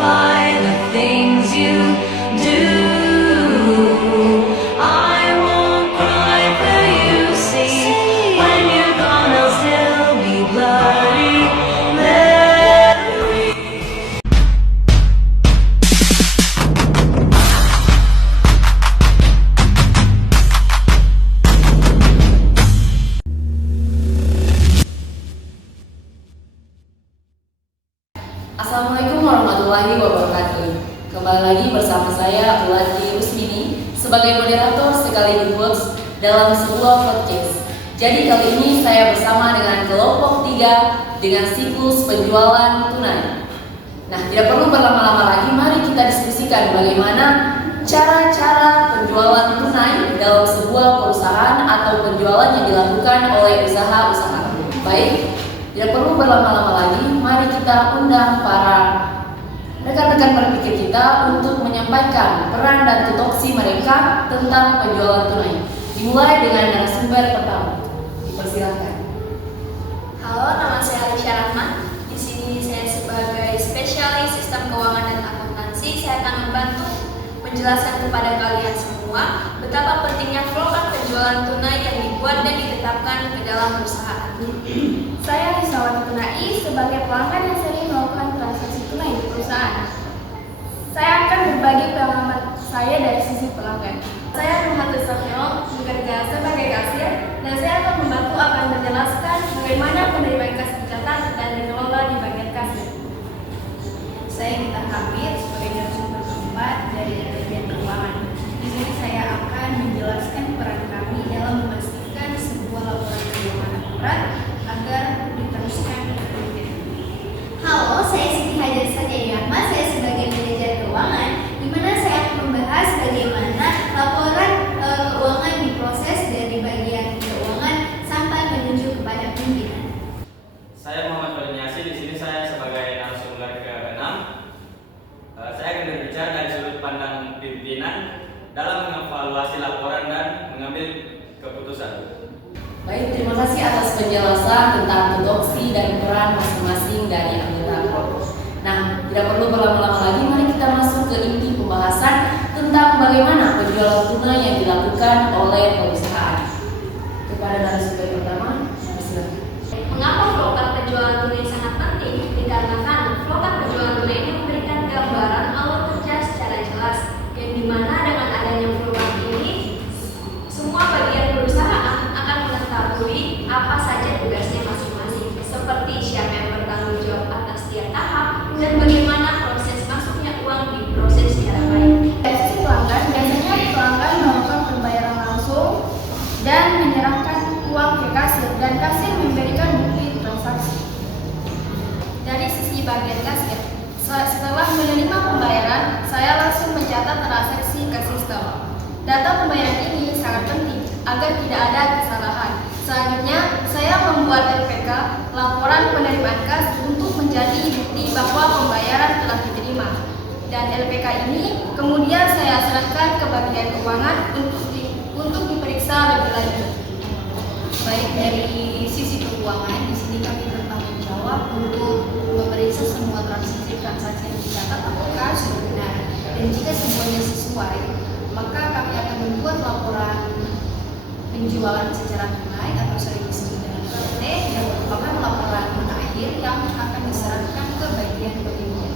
justify the things you do. I won't cry for you, see. When you're gone, I'll still be bloody Mary. Assalamualaikum warahmatullahi wabarakatuh. Kembali lagi bersama saya Ulati Rusmini sebagai moderator sekaligus dalam sebuah podcast. Jadi kali ini saya bersama dengan kelompok 3 dengan siklus penjualan tunai. Nah, tidak perlu berlama-lama lagi, mari kita diskusikan bagaimana cara-cara penjualan tunai dalam sebuah perusahaan atau penjualan yang dilakukan oleh usaha-usaha. Baik, tidak perlu berlama-lama lagi, mari kita undang para rekan-rekan berpikir kita untuk menyampaikan peran dan tupoksi mereka tentang penjualan tunai. Dimulai dengan narasumber pertama. Dipersilakan. Halo, nama saya Alisha Rahman. Di sini saya sebagai spesialis sistem keuangan dan akuntansi. Saya akan membantu menjelaskan kepada kalian semua betapa pentingnya program penjualan tunai yang dibuat dan ditetapkan ke dalam perusahaan. Saya Risawati Tunai sebagai pelanggan yang sering melakukan transaksi tunai di perusahaan. Saya akan berbagi pengalaman saya dari sisi pelanggan. Saya Muhammad Safio, bekerja sebagai kasir, dan saya akan membantu akan menjelaskan bagaimana penerimaan kas dicatat dan dikelola di bagian kasir. Saya Gita Hamid sebagai narasumber keempat dari bagian keuangan. Di sini saya akan menjelaskan peran kami dalam memastikan sebuah laporan keuangan akurat agar diteruskan ke pemimpin. Halo, saya Siti Hajar Sajadi Ahmad. Saya sebagai manajer keuangan, di mana saya akan membahas bagaimana laporan keuangan diproses dari bagian keuangan sampai menuju kepada pimpinan. Saya Muhammad Kurniasi, di sini saya sebagai narasumber ke-6. Saya akan berbicara dari sudut pandang pimpinan dalam mengevaluasi laporan dan mengambil keputusan. Baik, terima kasih atas penjelasan tentang tupoksi dan peran masing-masing dari anggota kelompok. Nah, tidak perlu berlama-lama lagi, mari kita masuk ke inti pembahasan tentang bagaimana penjualan tunai yang dilakukan oleh perusahaan. Kepada narasumber pertama, silakan. Mengapa program penjualan tunai sangat penting? Dikarenakan program penjualan tunai ini memberikan gambaran alur kerja secara jelas, yang dimana dengan adanya program ini, semua bagian perusahaan akan mengetahui apa saja tugasnya masing-masing, seperti siapa yang bertanggung jawab atas setiap tahap dan bagaimana proses masuknya uang diproses secara baik. Dari sisi pelanggan, biasanya pelanggan melakukan pembayaran langsung dan menyerahkan uang ke kasir, dan kasir memberikan bukti transaksi. Dari sisi bagian kasir, setelah menerima pembayaran, saya langsung mencatat transaksi ke sistem. Data pembayaran ini sangat penting agar tidak ada kesalahan. Selanjutnya, saya membuat LPK, laporan penerimaan kas, untuk menjadi bukti bahwa pembayaran telah diterima. Dan LPK ini kemudian saya serahkan ke bagian keuangan untuk diperiksa lebih lanjut. Baik, dari sisi keuangan, di sini kami bertanggung jawab untuk memeriksa semua transaksi yang dicatat apakah sudah benar, dan jika semuanya sesuai, maka kami akan membuat laporan penjualan secara tunai atau sering disebut dengan LPT, yang merupakan laporan akhir yang akan diserahkan ke bagian pembimbingan.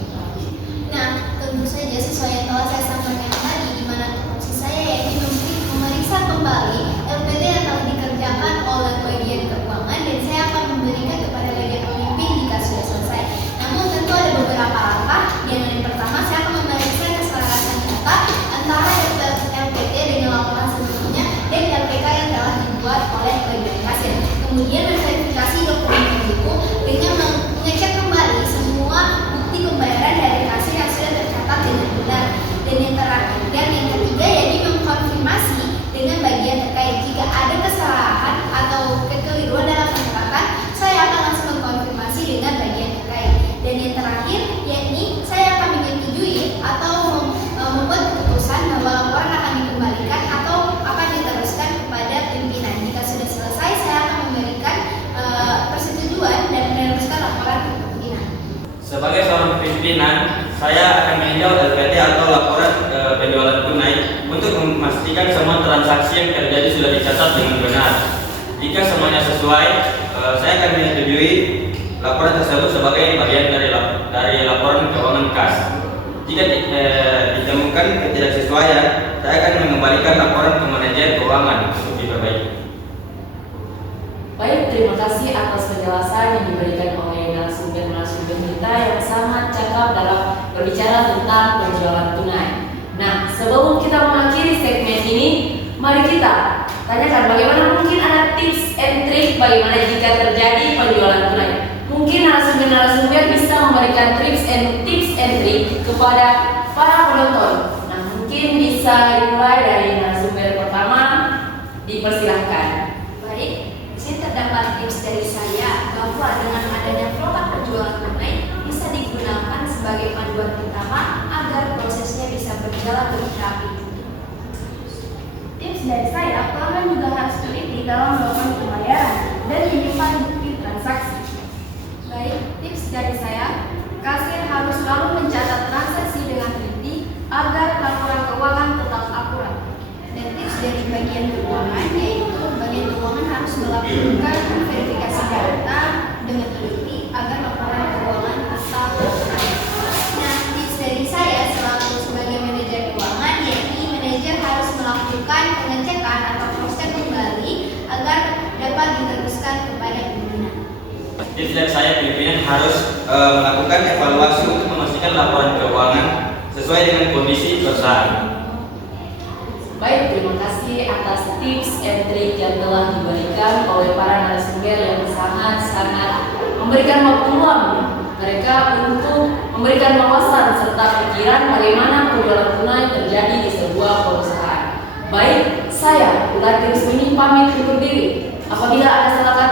Nah, tentu saja sesuai yang telah saya sampaikan tadi, di mana tupoksi saya yaitu memeriksa kembali LPT yang telah dikerjakan oleh bagian keuangan, dan saya akan memberikan kepada bagian pemimpin jika sudah selesai. Namun tentu ada beberapa langkah. Yang pertama, saya akan memeriksa keselarasan data antara LPT dengan laporan sebelumnya dan LPK yang telah dibuat oleh bagian kasir. Kemudian verifikasi dokumen pendukung dengan mengecek kembali semua bukti pembayaran dari kasir yang sudah tercatat dengan benar. Dan yang ketiga yaitu mengkonfirmasi dengan bagian terkait. Jika ada kesalahan atau kekeliruan dalam pencatatan, saya akan langsung mengkonfirmasi dengan bagian terkait. Dan yang terakhir yakni saya akan menyetujui atau membuat keputusan bahwa laporan akan dikembalikan atau akan diteruskan kepada pimpinan. Jika sudah selesai, saya akan memberikan persetujuan dan meneruskan laporan ke pimpinan. Sebagai seorang pimpinan, saya akan meninjau LPT atau laporan penjualan tunai untuk memastikan semua transaksi yang terjadi sudah dicatat dengan benar. Jika semuanya sesuai, saya akan menyetujui laporan tersebut sebagai bagian dari laporan keuangan kas. Jika ditemukan ketidaksesuaian, saya akan mengembalikan laporan ke manajer keuangan untuk diperbaiki. Baik, terima kasih atas penjelasan yang diberikan oleh narasumber kita yang sangat cakap dalam berbicara tentang penjualan tunai. Nah, sebelum kita mengakhiri segmen ini, mari kita tanyakan bagaimana mungkin ada tips and trik bagaimana jika terjadi penjualan tunai. Mungkin narasumber bisa memberikan tips and trik kepada para penonton. Nah, mungkin bisa dimulai dari narasumber pertama, dipersilahkan. Baik, di sini terdapat tips dari saya bahwa dengan adanya produk penjualan tunai bisa digunakan sebagai panduan pertama agar prosesnya bisa berjalan lebih rapi. Tips dari saya, pelanggan juga harus teliti dalam melakukan pembayaran dan menyimpan bukti transaksi. Baik, tips dari saya, kasir harus selalu mencatat transaksi dengan teliti agar laporan keuangan tetap akurat. Dan tips dari bagian keuangan yaitu bagian keuangan harus melakukan verifikasi data dengan teliti agar laporan keuangan tetap akurat. Nah, tips dari saya selaku sebagai manajer keuangan, yakni manajer harus melakukan pengecekan atau cross check kembali agar dapat diteruskan kepada pimpinan. Tips dari saya, pimpinan harus melakukan evaluasi untuk memastikan laporan keuangan sesuai dengan kondisi perusahaan. Baik, terima kasih atas tips and trik yang telah diberikan oleh para narasumber yang sangat-sangat memberikan waktu luang mereka untuk memberikan wawasan serta pikiran bagaimana penjualan tunai terjadi di sebuah perusahaan. Baik, saya Ularti Rusmini pamit undur diri. Apabila ada salah